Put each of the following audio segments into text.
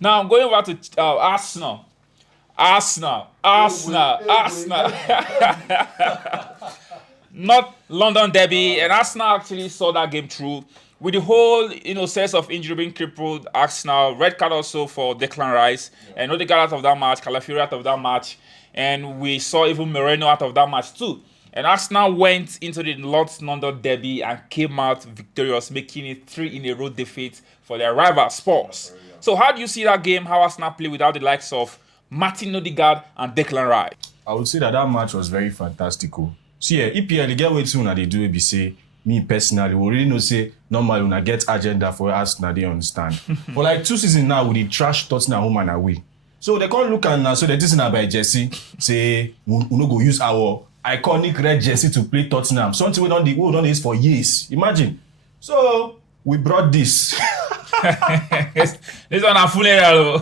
Now going back to Arsenal. Arsenal. Not London Derby, and Arsenal actually saw that game through with the whole, sense of injury being crippled. Arsenal red card also for Declan Rice, and Odegaard out of that match, Calafiori out of that match, and we saw even Moreno out of that match too. And Arsenal went into the North London Derby and came out victorious, making it 3 in a row defeat for their rival Spurs. So how do you see that game? How Arsenal play without the likes of Martin Odegaard and Declan Rice? I would say that match was very fantastical. See, EPL, the get way too now they do it be say, me personally, we really know say, normally when I get agenda for Arsenal, they understand. But like 2 seasons now, we trash Tottenham home and away. So they can't look at now, so they this now by Jesse, say, we no go use our iconic red jersey to play Tottenham. Something we done this for years. Imagine. So, we brought this. This one a funeral.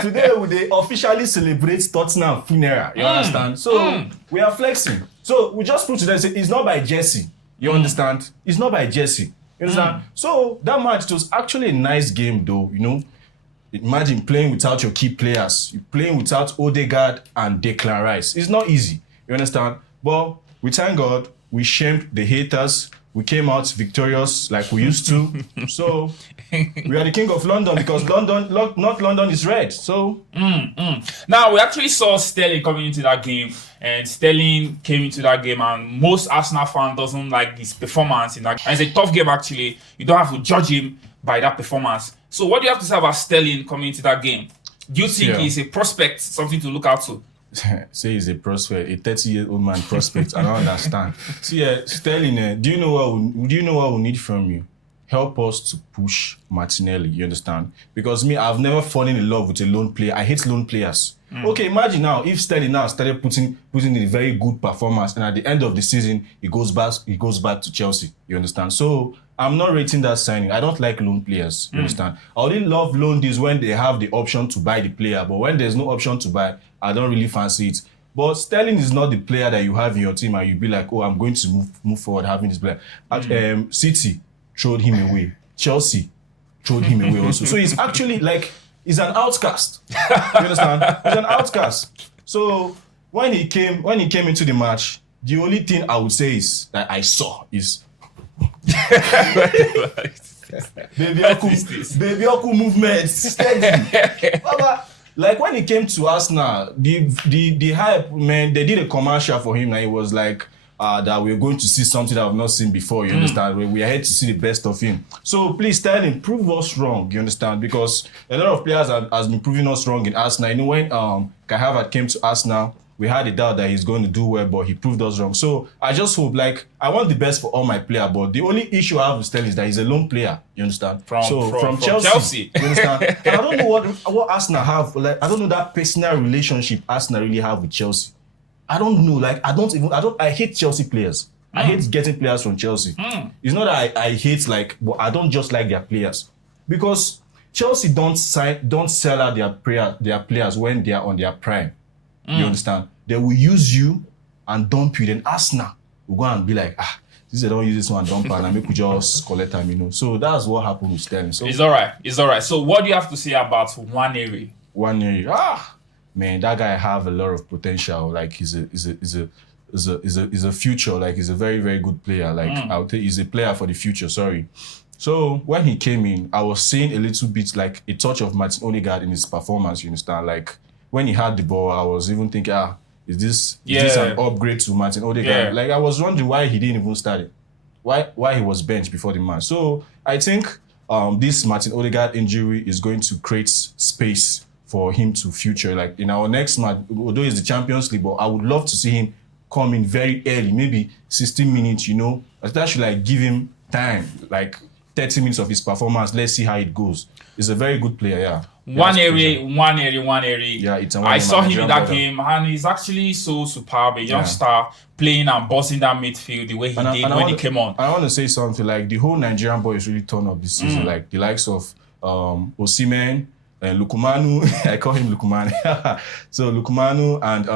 Today they officially celebrate Tottenham funeral. You understand? So we are flexing. So we just put to them say it's not by Jesse. You understand? It's not by Jesse. You understand? So that match was actually a nice game though. Imagine playing without your key players. You're playing without Odegaard and Declan Rice. It's not easy. You understand? But we thank God we shamed the haters. We came out victorious like we used to. So we are the king of London because North London is red. So Now we actually saw Sterling coming into that game, and Sterling came into that game, and most Arsenal fans doesn't like his performance in that. And it's a tough game actually. You don't have to judge him by that performance. So what do you have to say about Sterling coming into that game? Do you think he's a prospect, something to look out to? say he's a prospect, a 30-year-old man prospect. I don't understand. See, Sterling, do you know what we need from you? Help us to push Martinelli. You understand? Because me, I've never fallen in love with a lone player. I hate lone players. Okay, imagine now if Sterling now started putting in a very good performance, and at the end of the season he goes back to Chelsea. You understand? So I'm not rating that signing. I don't like loan players. You understand? I only love loan deals when they have the option to buy the player, but when there's no option to buy, I don't really fancy it. But Sterling is not the player that you have in your team and you be like, oh, I'm going to move forward having this player. City throwed him away. Chelsea throwed him away also. So he's actually like, he's an outcast. You understand? He's an outcast. So when he came into the match, the only thing I would say is that I saw is baby Oku movement steady. Like when he came to Arsenal, the hype, man, they did a commercial for him and it was like that we're going to see something that I've not seen before, you understand? We are here to see the best of him. So please, Sterling, prove us wrong, you understand? Because a lot of players has been proving us wrong in Arsenal. You know, when Kai Havertz came to Arsenal, we had a doubt that he's going to do well, but he proved us wrong. So I just hope, like, I want the best for all my players, but the only issue I have with Sterling is that he's a lone player, you understand? From Chelsea, you understand? And I don't know what Arsenal have, like, I don't know that personal relationship Arsenal really have with Chelsea. I don't know, like, I hate Chelsea players. I hate getting players from Chelsea. It's not that I hate, like, but I don't just like their players. Because Chelsea don't sell out their players when they are on their prime. You understand? They will use you and dump you. Then Arsenal will go and be like, this they don't use this one and dump and make we just collect them, you know. So that's what happened with Sterling. So it's all right. So what do you have to say about Nwaneri? Nwaneri, man, that guy have a lot of potential. Like he's a future. Like he's a very, very good player. Like I would say he's a player for the future. Sorry. So when he came in, I was seeing a little bit like a touch of Martin Odegaard in his performance. You understand? Like when he had the ball, I was even thinking, is this an upgrade to Martin Odegaard? Yeah. Like I was wondering why he didn't even start it. Why he was benched before the match. So I think this Martin Odegaard injury is going to create space for him to future. Like in our next match, although it's the Champions League, but I would love to see him come in very early, maybe 16 minutes, you know. That should like give him time, like 30 minutes of his performance. Let's see how it goes. He's a very good player, yeah. Nwaneri. Yeah, it's a I saw him in that game, and he's actually so superb. A young star playing and bossing that midfield the way he did when he came on. I want to say something like the whole Nigerian boys really turned up this season. Like the likes of Osimhen and Lukumanu. I call him Lukumanu. So Lukumanu and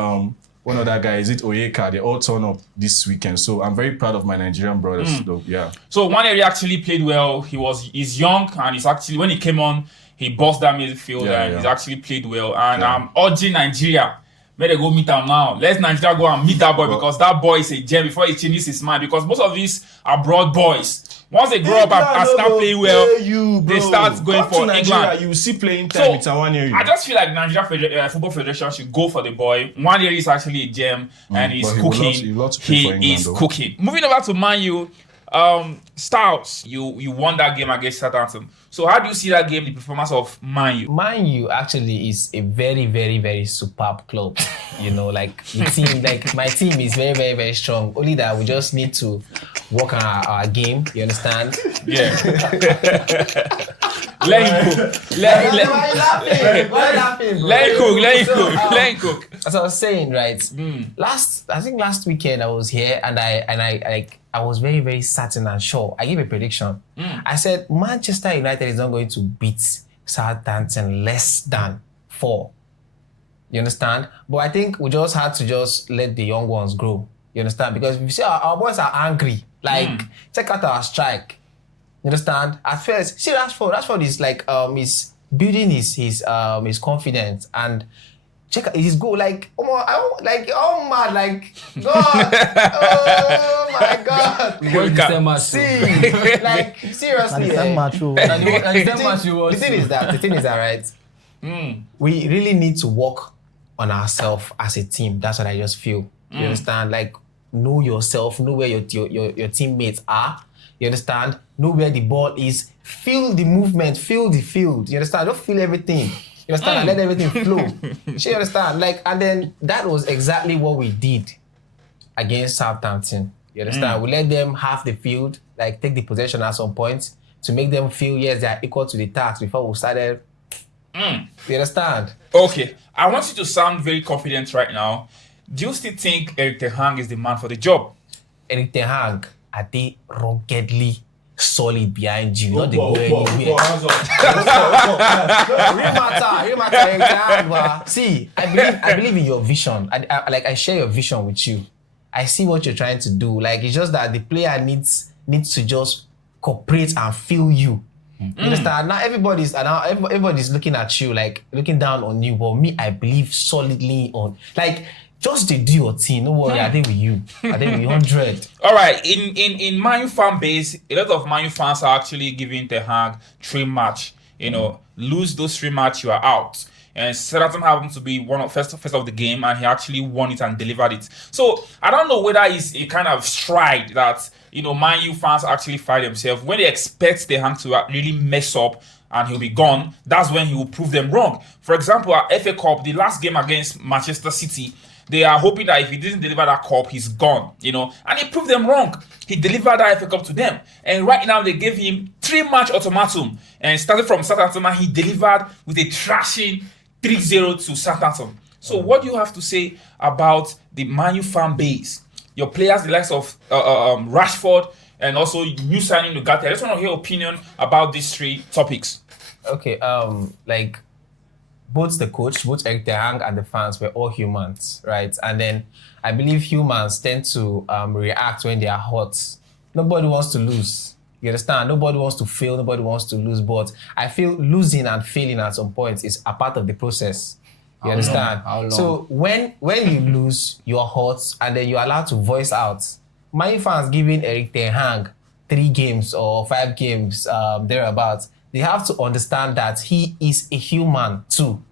one other guy, is it Oyeka? They all turn up this weekend. So I'm very proud of my Nigerian brothers. Though, yeah. So Nwaneri actually played well. He's young, and he's actually when he came on, He bossed that midfield and he's actually played well. And I'm urging Nigeria, may they go meet him now. Let Nigeria go and meet that boy because that boy is a gem before he changes his mind. Because most of these are broad boys. Once they grow up and start playing well, they start going for England. You see playing time with Nwaneri. I just feel like Nigeria Football Federation should go for the boy. Nwaneri is actually a gem and he's cooking. He is cooking. Moving over to Man U, Styles, you won that game against Southampton. So how do you see that game, the performance of Man U? Man U actually is a very, very, very superb club. You know, like the team, like my team is very, very, very strong. Only that we just need to work on our game. You understand? Yeah. Let him cook. Let him cook. As I was saying, right? I think last weekend I was here and I was very, very certain and sure. I gave a prediction. I said Manchester United is not going to beat Southampton less than 4. You understand? But I think we just had to just let the young ones grow. You understand? Because if you see our boys are angry. Like, check out our strike. You understand? At first, see Rashford is like he's building his confidence and check out his goal. Like, oh man, like God, oh my God. See, like seriously. The thing is that right. We really need to work on ourselves as a team. That's what I just feel. You understand? Like, know yourself, know where your teammates are. You understand? Know where the ball is. Feel the movement, feel the field. You understand? Don't feel everything. You understand? And let everything flow. You understand? Like, and then that was exactly what we did against Southampton. You understand? We let them have the field, like take the possession at some point to make them feel yes, they are equal to the task before we started. You understand? Okay. I want you to sound very confident right now. Do you still think Erik ten Hag is the man for the job? Erik ten Hag, are they ruggedly solid behind you? Not they go anywhere. Real matter, Erik ten Hag. See, I believe in your vision. I share your vision with you. I see what you're trying to do. Like, it's just that the player needs to just cooperate and feel you. You understand? Now everybody's looking at you, like looking down on you. But me, I believe solidly on, like, just to do your team. No worry, I think with you. I think with 100. All right. In Man U fan base, a lot of Man U fans are actually giving Ten Hag 3 match. You know, lose those 3 match, you are out. And Southampton happened to be first of the game, and he actually won it and delivered it. So I don't know whether it's a kind of stride that, you know, Man U fans actually find themselves when they expect Ten Hag to really mess up and he'll be gone. That's when he will prove them wrong. For example, at FA Cup, the last game against Manchester City, they are hoping that if he didn't deliver that cup, he's gone, you know. And he proved them wrong. He delivered that FA Cup to them. And right now, they gave him 3-match ultimatum. And starting from Southampton, he delivered with a trashing 3-0 to Southampton. So what do you have to say about the Man U fan base? Your players, the likes of Rashford, and also new signing Ugarte. I just want to hear your opinion about these 3 topics. Okay, like, both the coach, both Erik ten Hag and the fans were all humans, right? And then I believe humans tend to react when they are hot. Nobody wants to lose. You understand? Nobody wants to fail. Nobody wants to lose. But I feel losing and failing at some point is a part of the process. You understand? How long? So when you lose, you're hot, and then you're allowed to voice out. My fans giving Erik ten Hag 3 games or 5 games, thereabouts. They have to understand that he is a human too.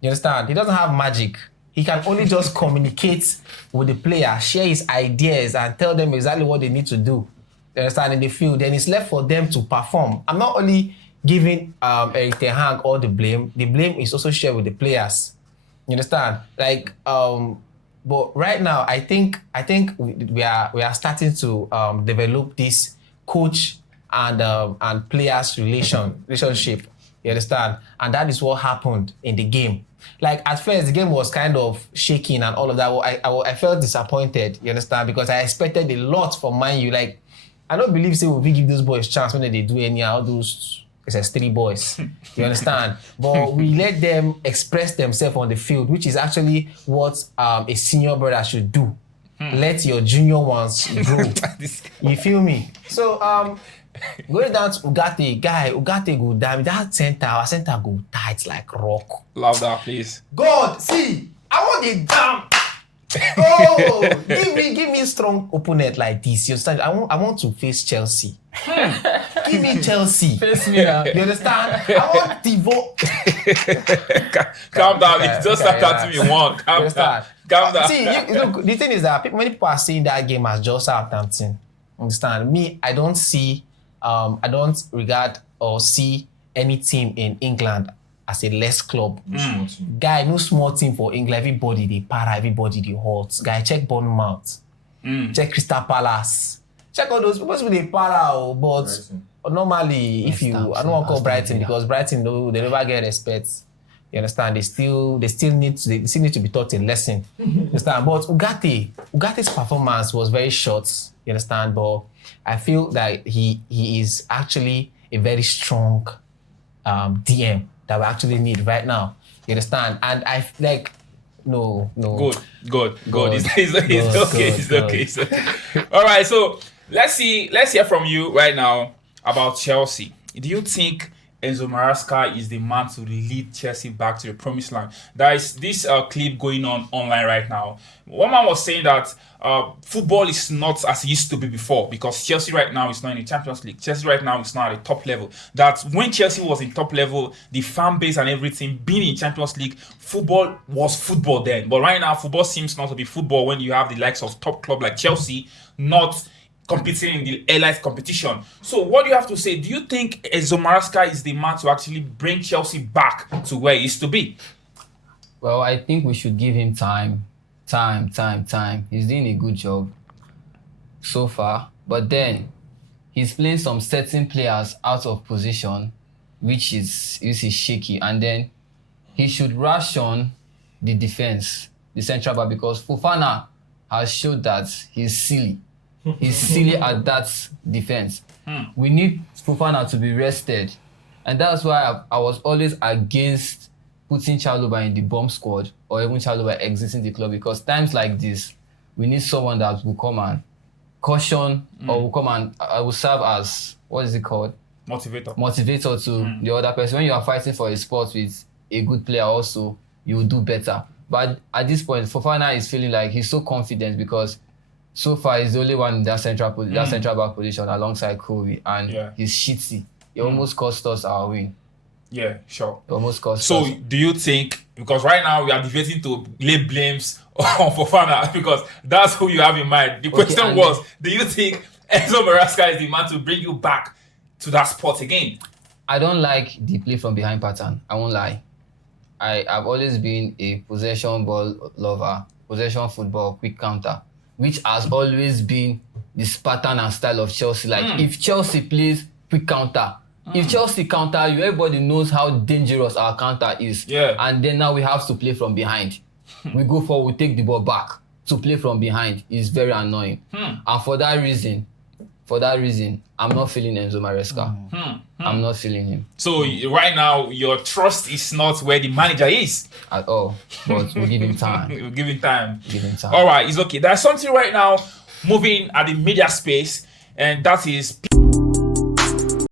You understand? He doesn't have magic. He can only just communicate with the player, share his ideas, and tell them exactly what they need to do. You understand? In the field, then it's left for them to perform. I'm not only giving Erik ten Hag all the blame. The blame is also shared with the players. You understand? Like, but right now, I think we are starting to develop this coach and players relationship. You understand? And that is what happened in the game. Like, at first, the game was kind of shaking and all of that. I felt disappointed, you understand? Because I expected a lot from Man U. Like, I don't believe, say, we give those boys chance when they do any all those SS3 boys. You understand? But we let them express themselves on the field, which is actually what a senior brother should do. let your junior ones grow. This- You feel me? So going down to Ugarte go down. That center, our center go tight like rock. Love that, please. God, see, I want the damn. Oh, give me strong opponent like this. You understand? I want to face Chelsea. Give me Chelsea. Face me now. You understand? I want Devo. Calm down. It's just okay, that to me one. You Calm down. understand? Calm down. See, look, the thing is that many people are seeing that game as just Southampton. Understand? Me, I don't see, I don't regard or see any team in England as a less club. Guy, no small team for England. Everybody they para, everybody they hot. Guy, check Bournemouth, check Crystal Palace, check all those people. They para, but normally, if you, I don't want to call Brighton because Brighton, no, they never get respect. You understand? They still need to be taught a lesson. You understand? But Ugate's performance was very short. You understand? But I feel that he is actually a very strong DM that we actually need right now. You understand? And I like no. Good. Good. It's okay. All right, so let's hear from you right now about Chelsea. Do you think Enzo Maresca is the man to lead Chelsea back to the promised land? There is this clip going on online right now. One man was saying that football is not as it used to be before because Chelsea right now is not in the Champions League. Chelsea right now is not at the top level. That when Chelsea was in top level, the fan base and everything being in Champions League, football was football then. But right now, football seems not to be football when you have the likes of top club like Chelsea not competing in the elite competition. So what do you have to say? Do you think Enzo Maresca is the man to actually bring Chelsea back to where it used to be? Well, I think we should give him time. He's doing a good job so far. But then, he's playing some certain players out of position, which is shaky. And then, he should ration the defense, the central back, because Fofana has showed that he's silly. He's silly at that defense. We need Fofana to be rested. And that's why I was always against putting Chalobah in the bomb squad or even Chalobah exiting the club, because times like this, we need someone that will come and caution or will come and will serve as, what is it called? Motivator to the other person. When you are fighting for a spot with a good player also, you will do better. But at this point, Fofana is feeling like he's so confident because so far he's the only one in that central back position alongside Kobe, and he's shitty. It almost cost us our win. Yeah, sure. It almost cost us. So do you think, because right now we are debating to lay blames on Fofana because that's who you have in mind. The question was, do you think Enzo Maresca is the man to bring you back to that spot again? I don't like the play from behind pattern. I won't lie. I've always been a possession ball lover, possession football, quick counter, which has always been this pattern and style of Chelsea. Like if Chelsea plays quick counter, if Chelsea counter you, everybody knows how dangerous our counter is. Yeah. And then now we have to play from behind. We go forward, we take the ball back. To play from behind is very annoying. And for that reason, I'm not feeling Enzo Maresca. I'm not feeling him. So right now, your trust is not where the manager is at all. But we give him time. We'll give him time. Give him time. All right, it's okay. There's something right now moving at the media space, and that is